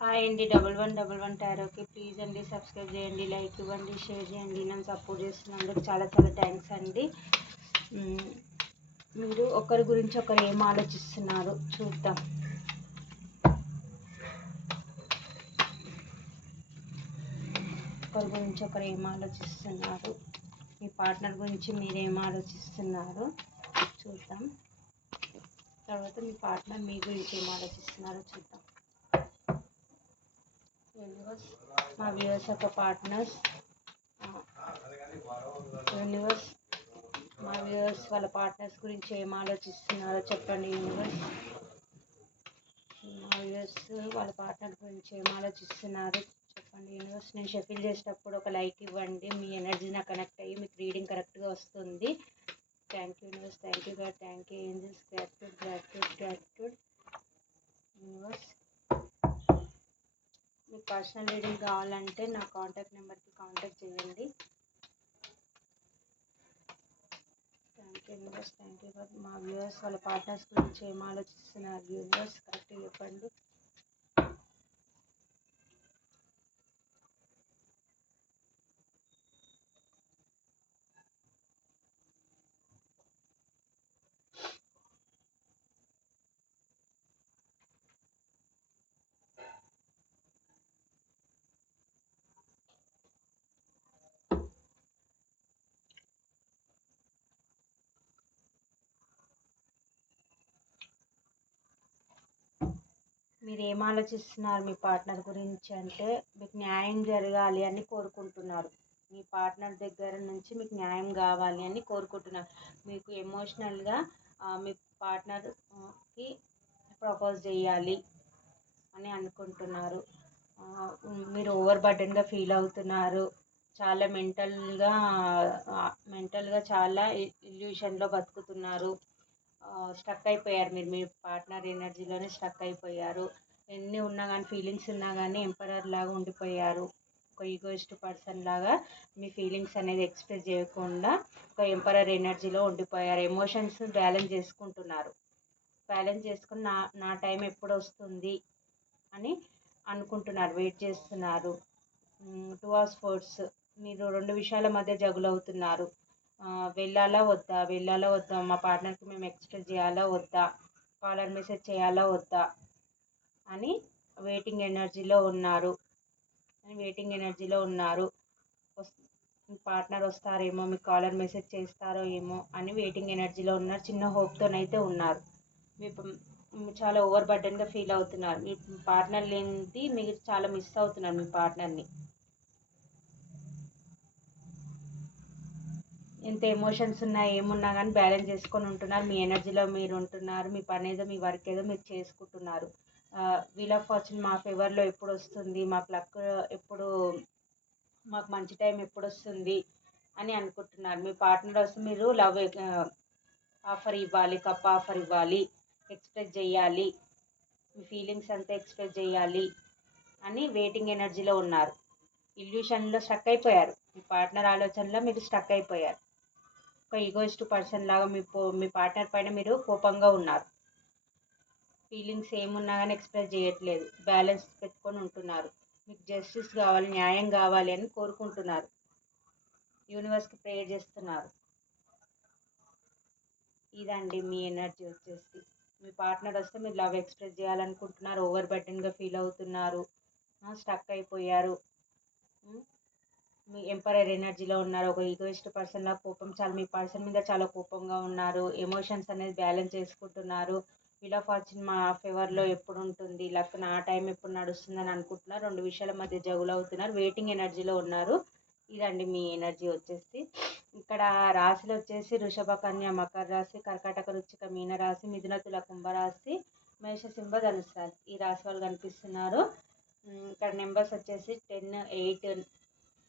Hi అండి double one double one టారోకి please అండి సబ్స్క్రైబ్ చేయండి లైక్ ఇవ్వండి షేర్ చేయండి నన్ను సపోర్ట్ చేస్తున్నందుకు చాలా చాలా థ్యాంక్స్ అండి. మీరు ఒకరి గురించి ఒకరు ఏం ఆలోచిస్తున్నారు? చూద్దాం. ఒకరి గురించి ఒకరు ఏం ఆలోచిస్తున్నారు? మీ పార్ట్నర్ గురించి మీరు ఆలోచిస్తున్నారు? చూద్దాం. తర్వాత మీ పార్ట్నర్ మీ గురించి ఏం ఆలోచిస్తున్నారో చూద్దాం. యూనివర్స్ మా వ్యూవర్స్ యొక్క పార్ట్నర్స్ యూనివర్స్ మా వ్యూవర్స్ వాళ్ళ పార్ట్నర్స్ గురించి ఏం ఆలోచిస్తున్నారో చెప్పండి యూనివర్స్ మా వ్యూవర్స్ వాళ్ళ పార్ట్నర్ గురించి ఏం ఆలోచిస్తున్నారు చెప్పండి యూనివర్స్ నేను షఫిల్ చేసేటప్పుడు ఒక లైక్ ఇవ్వండి మీ ఎనర్జీ నాకు కనెక్ట్ అయ్యి మీకు రీడింగ్ కరెక్ట్గా వస్తుంది. Thank you universe thank you God thank you angels gratitude gratitude gratitude universe మీకు పర్సనల్ రీడింగ్ కావాలంటే నా కాంటాక్ట్ నెంబర్కి కాంటాక్ట్ చేయండి. Thank you viewers thank you మా వ్యూవర్స్ వాళ్ళ పార్ట్నర్స్ గురించి ఏం ఆలోచిస్తున్నారు? వ్యూవర్స్ కరెక్ట్గా చెప్పండి. మీరు ఏం ఆలోచిస్తున్నారు మీ పార్ట్నర్ గురించి అంటే మీకు న్యాయం జరగాలి అని కోరుకుంటున్నారు. మీ పార్ట్నర్ దగ్గర నుంచి మీకు న్యాయం కావాలి అని కోరుకుంటున్నారు. మీకు ఎమోషనల్గా మీ పార్ట్నర్కి ప్రపోజ్ చేయాలి అని అనుకుంటున్నారు. మీరు ఓవర్ బర్డెన్గా ఫీల్ అవుతున్నారు. చాలా మెంటల్గా మెంటల్గా చాలా ఇల్యూషన్లో బతుకుతున్నారు. స్టక్ అయిపోయారు. మీరు మీ పార్ట్నర్ ఎనర్జీలోనే స్టక్ అయిపోయారు. ఎన్ని ఉన్నా కానీ ఫీలింగ్స్ ఉన్నా కానీ ఎంపరర్ లాగా ఉండిపోయారు. ఒక ఈగోయిస్ట్ పర్సన్ లాగా మీ ఫీలింగ్స్ అనేది ఎక్స్ప్రెస్ చేయకుండా ఒక ఎంపరర్ ఎనర్జీలో ఉండిపోయారు. ఎమోషన్స్ బ్యాలెన్స్ చేసుకుంటున్నారు. బ్యాలెన్స్ చేసుకుని నా నా టైం ఎప్పుడు వస్తుంది అని అనుకుంటున్నారు. వెయిట్ చేస్తున్నారు. టూ అవర్స్ ఫోర్స్ మీరు రెండు విషయాల మధ్య జగులవుతున్నారు వెళ్ళాలా వద్దా? వెళ్ళాలా వద్దా? మా పార్ట్నర్కి మేము ఎక్స్ప్రెస్ చేయాలా వద్దా? కాలర్ మెసేజ్ చేయాలా వద్దా? అని వెయిటింగ్ ఎనర్జీలో ఉన్నారు. అని వెయిటింగ్ ఎనర్జీలో ఉన్నారు. పార్ట్నర్ వస్తారేమో? మీ కాలర్ మెసేజ్ చేస్తారో ఏమో? అని వెయిటింగ్ ఎనర్జీలో ఉన్నారు. చిన్న హోప్తోనైతే ఉన్నారు. మీ మీరు చాలా ఓవర్ బర్డన్గా ఫీల్ అవుతున్నారు. మీ పార్ట్నర్ లేనిది మీరు చాలా మిస్ అవుతున్నారు మీ పార్ట్నర్ని. ఇంత ఎమోషన్స్ ఉన్నా ఏమున్నా కానీ బ్యాలెన్స్ చేసుకొని ఉంటున్నారు. మీ ఎనర్జీలో మీరు ఉంటున్నారు. మీ పని ఏదో మీ వర్క్ ఏదో మీరు చేసుకుంటున్నారు. వీల్ ఆఫ్ ఫార్చ్యూన్ మా ఫేవర్లో ఎప్పుడు వస్తుంది? మాకు లక్ ఎప్పుడు మాకు మంచి టైం ఎప్పుడు వస్తుంది? అని అనుకుంటున్నారు. మీ పార్ట్నర్ వస్తే మీరు లవ్ ఆఫర్ ఇవ్వాలి కప్ ఆఫర్ ఇవ్వాలి ఎక్స్ప్రెస్ చేయాలి. మీ ఫీలింగ్స్ అంతా ఎక్స్ప్రెస్ చేయాలి అని వెయిటింగ్ ఎనర్జీలో ఉన్నారు. ఇల్యూషన్లో స్టక్ అయిపోయారు. మీ పార్ట్నర్ ఆలోచనలో మీరు స్టక్ అయిపోయారు. ఒక ఈగోయిస్ట్ పర్సన్ లాగా మీ పో మీ పార్ట్నర్ పైన మీరు కోపంగా ఉన్నారు. ఫీలింగ్స్ ఏమున్నా కానీ ఎక్స్ప్రెస్ చేయట్లేదు. బ్యాలెన్స్ పెట్టుకొని ఉంటున్నారు. మీకు జస్టిస్ కావాలి న్యాయం కావాలి అని కోరుకుంటున్నారు. యూనివర్స్కి ప్రేయర్ చేస్తున్నారు. ఇదండి మీ ఎనర్జీ వచ్చేసి. మీ పార్ట్నర్ వస్తే మీరు లవ్ ఎక్స్ప్రెస్ చేయాలనుకుంటున్నారు. ఓవర్ బర్డెన్గా ఫీల్ అవుతున్నారు. స్టక్ అయిపోయారు. మీ ఎంపరర్ ఎనర్జీలో ఉన్నారు ఒక ఈగోయిస్ట్ పర్సన్ లా కోపం చాలా మీ పర్సన్ మీద చాలా కోపంగా ఉన్నారు ఎమోషన్స్ అనేది బ్యాలెన్స్ చేసుకుంటున్నారు ఇలా ఫార్చ్యూన్ మా ఫేవర్లో ఎప్పుడు ఉంటుంది లక్ నా టైం ఎప్పుడు నడుస్తుందని అనుకుంటున్నారు రెండు విషయాల మధ్య జగులు అవుతున్నారు వెయిటింగ్ ఎనర్జీలో ఉన్నారు. ఇదండి మీ ఎనర్జీ వచ్చేసి. ఇక్కడ రాశులు వచ్చేసి వృషభ కన్య మకర రాశి కర్కాటక రుచిక మీన రాశి మిథున తుల కుంభరాశి మేష సింహ ధనుసు రాశి ఈ రాశి వాళ్ళు కనిపిస్తున్నారు. ఇక్కడ నెంబర్స్ వచ్చేసి ten eight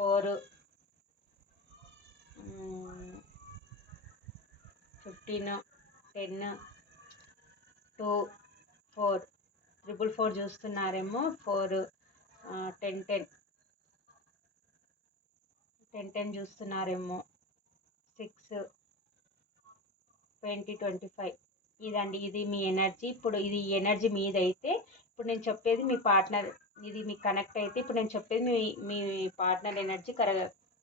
four. Fifteen ten two four. Triple four చూస్తున్నారేమో four ten ten. Ten ten చూస్తున్నారేమో. Six twenty twenty five. ఇదండి ఇది మీ ఎనర్జీ. ఇప్పుడు ఇది ఎనర్జీ మీదైతే ఇప్పుడు నేను చెప్పేది మీ పార్ట్నర్ ఇది మీకు కనెక్ట్ అయితే ఇప్పుడు నేను చెప్పేది మీ మీ పార్ట్నర్ ఎనర్జీ కరె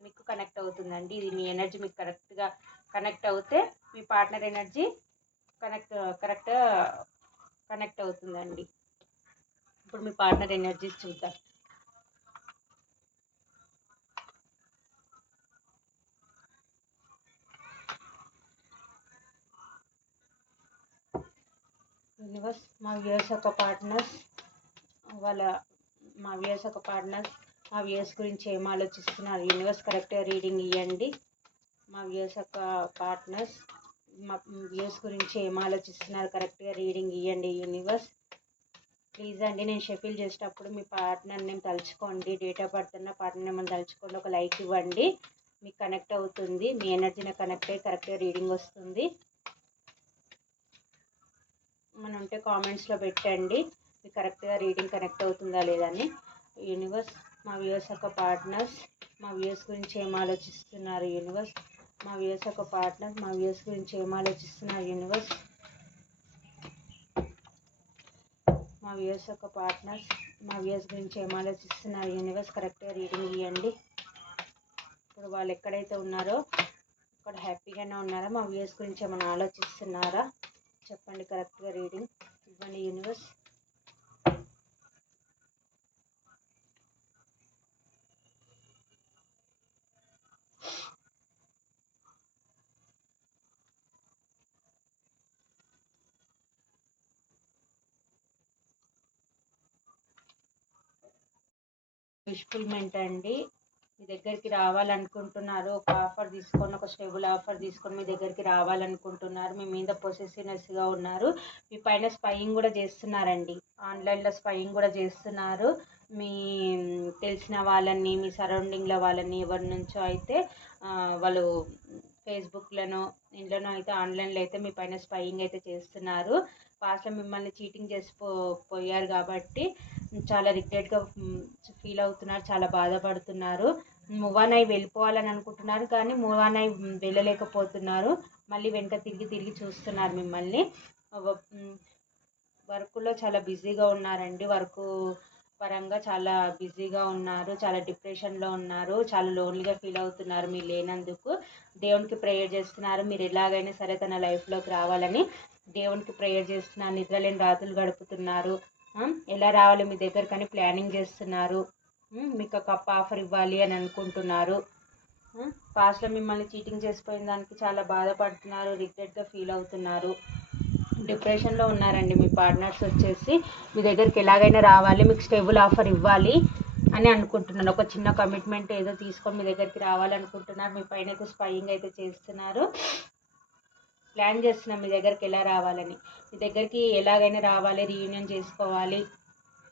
మీకు కనెక్ట్ అవుతుందండి. ఇది మీ ఎనర్జీ మీకు కరెక్ట్గా కనెక్ట్ అవుతే మీ పార్ట్నర్ ఎనర్జీ కనెక్ట్ కరెక్ట్గా కనెక్ట్ అవుతుందండి. ఇప్పుడు మీ పార్ట్నర్ ఎనర్జీస్ చూద్దాం. యూనివర్స్ మా వ్యూయర్స్ యొక్క పార్ట్నర్స్ వాళ్ళ మా వ్యూస్ ఒక పార్ట్నర్ మా వ్యూస్ గురించి ఏం ఆలోచిస్తున్నారు? యూనివర్స్ కరెక్ట్గా రీడింగ్ ఇవ్వండి మా వ్యూస్ ఒక పార్ట్నర్స్ మా వ్యూస్ గురించి ఏం ఆలోచిస్తున్నారు? కరెక్ట్గా రీడింగ్ ఇవ్వండి యూనివర్స్. ప్లీజ్ అండి నేను షెఫిల్ చేసేటప్పుడు మీ పార్ట్నర్ నేమ్ తలుచుకోండి. డేట్ ఆఫ్ బర్త్ ఉన్న పార్ట్నర్ నేమ్ తలుచుకోండి. ఒక లైక్ ఇవ్వండి. మీకు కనెక్ట్ అవుతుంది. మీ ఎనర్జీని కనెక్ట్ అయ్యి కరెక్ట్గా రీడింగ్ వస్తుంది. మన ఉంటే కామెంట్స్లో పెట్టండి. మీకు కరెక్ట్గా రీడింగ్ కనెక్ట్ అవుతుందా లేదని యూనివర్స్ మా వ్యూవర్స్ యొక్క పార్ట్నర్స్ మా వ్యూస్ గురించి ఏం ఆలోచిస్తున్నారు యూనివర్స్? మా వ్యూస్ యొక్క పార్ట్నర్ మా వ్యూస్ గురించి ఏం ఆలోచిస్తున్నారు యూనివర్స్? మా వ్యూస్ యొక్క పార్ట్నర్స్ మా వ్యూస్ గురించి ఏం ఆలోచిస్తున్నారు యూనివర్స్? కరెక్ట్గా రీడింగ్ ఇవ్వండి ఇప్పుడు వాళ్ళు ఎక్కడైతే ఉన్నారో అక్కడ హ్యాపీగానే ఉన్నారా? మా వ్యూస్ గురించి ఏమైనా ఆలోచిస్తున్నారా? చెప్పండి కరెక్ట్గా రీడింగ్ ఇవ్వండి యూనివర్స్. ఫుల్మెంట్ అండి. మీ దగ్గరికి రావాలనుకుంటున్నారు. ఒక ఆఫర్ తీసుకొని ఒక స్టేబుల్ ఆఫర్ తీసుకొని మీ దగ్గరికి రావాలనుకుంటున్నారు. మీ మీద పొసెసివ్నెస్గా ఉన్నారు. మీ పైన స్పైయింగ్ కూడా చేస్తున్నారండి. ఆన్లైన్లో స్పైయింగ్ కూడా చేస్తున్నారు. మీ తెలిసిన వాళ్ళని మీ సరౌండింగ్లో వాళ్ళని ఎవరి నుంచో అయితే వాళ్ళు ఫేస్బుక్లను ఇంట్లోనో అయితే ఆన్లైన్లో అయితే మీ పైన స్పైయింగ్ అయితే చేస్తున్నారు. పాస్ట్లో మిమ్మల్ని చీటింగ్ చేసి పో పోయారు కాబట్టి చాలా రిగ్రెట్గా ఫీల్ అవుతున్నారు చాలా బాధపడుతున్నారు. మూవ్ ఆన్ అయి వెళ్ళిపోవాలని అనుకుంటున్నారు కానీ మూవ్ ఆన్ అయి వెళ్ళలేకపోతున్నారు. మళ్ళీ వెనుక తిరిగి తిరిగి చూస్తున్నారు మిమ్మల్ని. వర్క్లో చాలా బిజీగా ఉన్నారండి. వర్క్ పరంగా చాలా బిజీగా ఉన్నారు చాలా డిప్రెషన్లో ఉన్నారు చాలా లోన్లీగా ఫీల్ అవుతున్నారు మీరు లేనందుకు. దేవునికి ప్రేయర్ చేస్తున్నారు. మీరు ఎలాగైనా సరే తన లైఫ్లోకి రావాలని దేవునికి ప్రేయర్ చేస్తున్నారు. నిద్రలేని రాత్రులు గడుపుతున్నారు. ఎలా రావాలి మీ దగ్గరకని ప్లానింగ్ చేస్తున్నారు. మీకు ఒక కప్ ఆఫర్ ఇవ్వాలి అని అనుకుంటున్నారు. పాస్ట్లో మిమ్మల్ని చీటింగ్ చేసిపోయిన దానికి చాలా బాధపడుతున్నారు రిగ్రెట్గా ఫీల్ అవుతున్నారు. డిప్రెషన్లో ఉన్నారండి. మీ పార్ట్నర్స్ వచ్చేసి మీ దగ్గరికి ఎలాగైనా రావాలి మీకు స్టేబుల్ ఆఫర్ ఇవ్వాలి అని అనుకుంటున్నాను ఒక చిన్న కమిట్మెంట్ ఏదో తీసుకొని మీ దగ్గరికి రావాలనుకుంటున్నారు. మీ పైన అయితే స్పయింగ్ అయితే చేస్తున్నారు. ప్లాన్ చేస్తున్నాం మీ దగ్గరికి ఎలా రావాలని. మీ దగ్గరికి ఎలాగైనా రావాలి రీయూనియన్ చేసుకోవాలి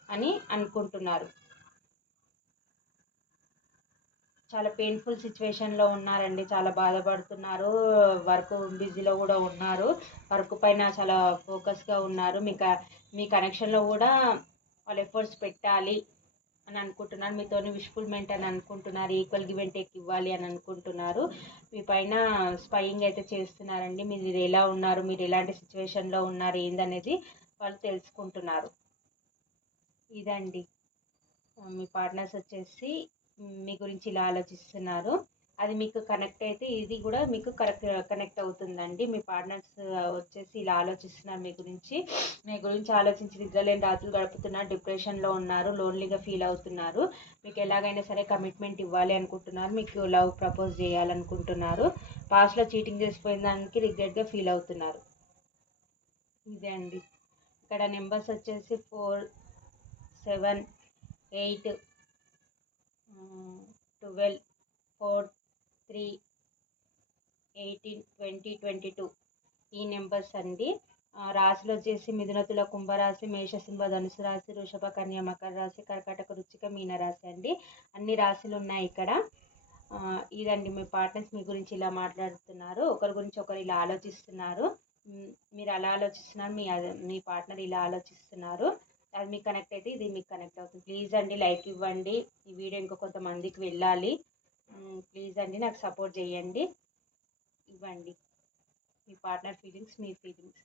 అని అనుకుంటున్నారు. చాలా పెయిన్ఫుల్ సిచ్యువేషన్లో ఉన్నారండి. చాలా బాధపడుతున్నారు. వర్క్ బిజీలో కూడా ఉన్నారు. వర్క్ పైన చాలా ఫోకస్గా ఉన్నారు. మీకు మీ కనెక్షన్లో కూడా వాళ్ళు ఎఫర్ట్స్ పెట్టాలి అని అనుకుంటున్నారు. మీతో విష్ఫుల్మెంట్ అని అనుకుంటున్నారు. ఈక్వల్ గివ్ అండ్ టేక్ ఇవ్వాలి అని అనుకుంటున్నారు. మీ పైన స్పైయింగ్ అయితే చేస్తున్నారండి. మీరు ఎలా ఉన్నారు? మీరు ఎలాంటి సిచ్యువేషన్లో ఉన్నారు? ఏందనేది వాళ్ళు తెలుసుకుంటున్నారు. ఇదండి. మీ పార్ట్నర్స్ వచ్చేసి మీ గురించి ఇలా ఆలోచిస్తున్నారు. అది మీకు కనెక్ట్ అయితే ఇది కూడా మీకు కరెక్ట్ కనెక్ట్ అవుతుందండి. మీ పార్ట్నర్స్ వచ్చేసి ఇలా ఆలోచిస్తున్నారు మీ గురించి. మీ గురించి ఆలోచించి నిద్రలేని రాత్రులు గడుపుతున్నారు డిప్రెషన్లో ఉన్నారు లోన్లీగా ఫీల్ అవుతున్నారు. మీకు ఎలాగైనా సరే కమిట్మెంట్ ఇవ్వాలి అనుకుంటున్నారు. మీకు లవ్ ప్రపోజ్ చేయాలనుకుంటున్నారు. పాస్ట్లో చీటింగ్ చేసిపోయిన దానికి రిగ్రెట్గా ఫీల్ అవుతున్నారు. ఇదే అండి. ఇక్కడ నెంబర్స్ వచ్చేసి four seven eight twelve four three eighteen twenty twenty two ఈ నెంబర్స్ అండి. రాశులు వచ్చేసి మిథునతుల కుంభరాశి మేషసింహ ధనుసు రాశి వృషభ కన్య మకర రాశి కర్కాటక రుచిక మీనరాశి అండి. అన్ని రాశులు ఉన్నాయి ఇక్కడ. ఇదండి మీ పార్ట్నర్స్ మీ గురించి ఇలా మాట్లాడుతున్నారు. ఒకరి గురించి ఒకరు ఇలా ఆలోచిస్తున్నారు. మీరు అలా ఆలోచిస్తున్నారు మీ మీ పార్ట్నర్ ఇలా ఆలోచిస్తున్నారు. అది మీకు కనెక్ట్ అయితే ఇది మీకు కనెక్ట్ అవుతుంది. ప్లీజ్ అండి లైక్ ఇవ్వండి. ఈ వీడియో ఇంకో కొంతమందికి వెళ్ళాలి. ప్లీజ్ అండి నాకు సపోర్ట్ చేయండి. ఇవ్వండి. మీ పార్ట్నర్ ఫీలింగ్స్ మీ ఫీలింగ్స్